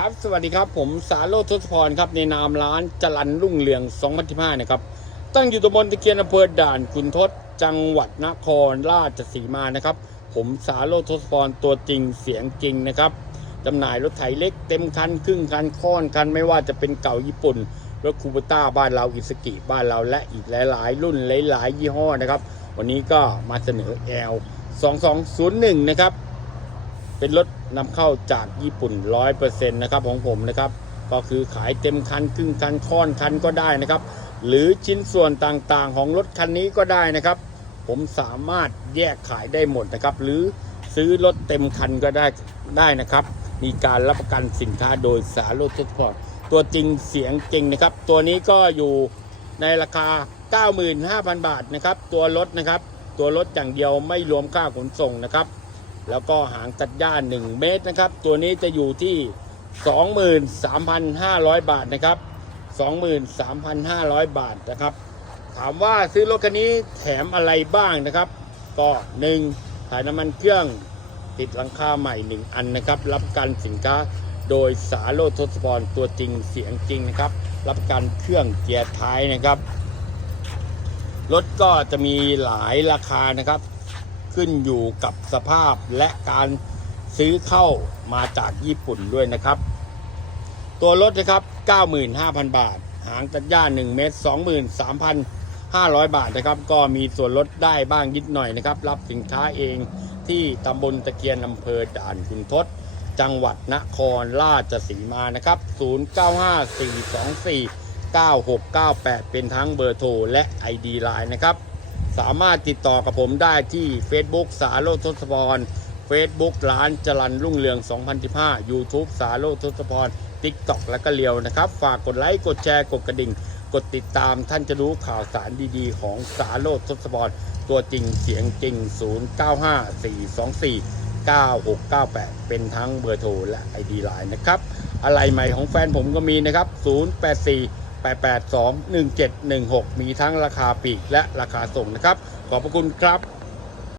ครับ สวัสดีครับ ผมสาโรจน์ทศพรครับ ในนามร้านจรันรุ่งเรือง2015นะครับ ตั้งอยู่ตำบลตะเกียนอำเภอด่านขุนทดจังหวัดนครราชสีมานะครับ ผมสาโรจน์ทศพรตัวจริงเสียงจริงนะครับจำหน่ายรถไถเล็กเต็มคันครึ่งคันค่อนคันไม่ว่าจะเป็นเก่าญี่ปุ่น รถคูปต้าบ้านเราอิสกิบ้านเราและอีกหลาย ๆ รุ่นหลาย ๆ ยี่ห้อนะครับ วันนี้ก็มาเสนอ L 2201นะครับ เป็นรถนำเข้าจากญี่ปุ่น100%นต์นะครับของผมนะครับ ก็คือขายเต็มคันครึ่งคันค่อนคันก็ได้นะครับ หรือชิ้นส่วนต่างๆ ของรถคันนี้ก็ได้นะครับ ผมสามารถแยกขายได้หมดนะครับ หรือซื้อรถเต็มคันก็ได้ได้นะครับ มีการรับประกันสินค้าโดยสารถทดสอบตัวจริงเสียงจริงนะครับ ตัวนี้ก็อยู่ในราคา 95,000 บาทนะครับ ตัวรถนะครับ ตัวรถอย่างเดียวไม่รวมค่าขนส่งนะครับ แล้วก็หางตัดหญ้า1 เมตรนะครับ ตัวนี้จะอยู่ที่ 23,500 บาทนะครับ 23,500 บาทนะครับ ถามว่าซื้อรถคันนี้แถมอะไรบ้างนะครับ ก็1ถ่ายน้ำมันเครื่องติดหลังคาใหม่ 1 อันนะครับ รับกันสินค้าโดยสาโรทศพรตัวจริงเสียงจริงนะครับ รับกันเครื่องเกียร์ท้ายนะครับ รถก็จะมีหลายราคานะครับ ขึ้นอยู่กับสภาพและการซื้อเข้ามาจากญี่ปุ่นด้วยนะครับ ตัวรถนะครับ 95,000 บาท หางตัดหญ้า 1 เมตร 23,500 บาทนะครับ ก็มีส่วนลดได้บ้างนิดหน่อยนะครับ รับสินค้าเองที่ตำบลตะเกียนอำเภอด่านขุนทดจังหวัดนครราชสีมานะครับ 0954249698 เป็นทั้งเบอร์โทรและ ID Line นะครับ สามารถติดต่อกับผมได้ที่ Facebook สาโรทศพร Facebook ร้านจรันรุ่งเรือง 2015 YouTube สาโรทศพร TikTok และก็เลียวนะครับ ฝากกดไลค์ กดแชร์ กดกระดิ่ง กดติดตามท่านจะรู้ข่าวสารดีๆ ของสาโรทศพร ตัวจริงเสียงจริง 0954249698 เป็นทั้งเบอร์โทรและ ID Line นะครับ อะไรใหม่ของแฟนผมก็มีนะครับ 084 882 1716 มีทั้งราคาปีกและราคาส่งนะครับ ขอบพระคุณครับ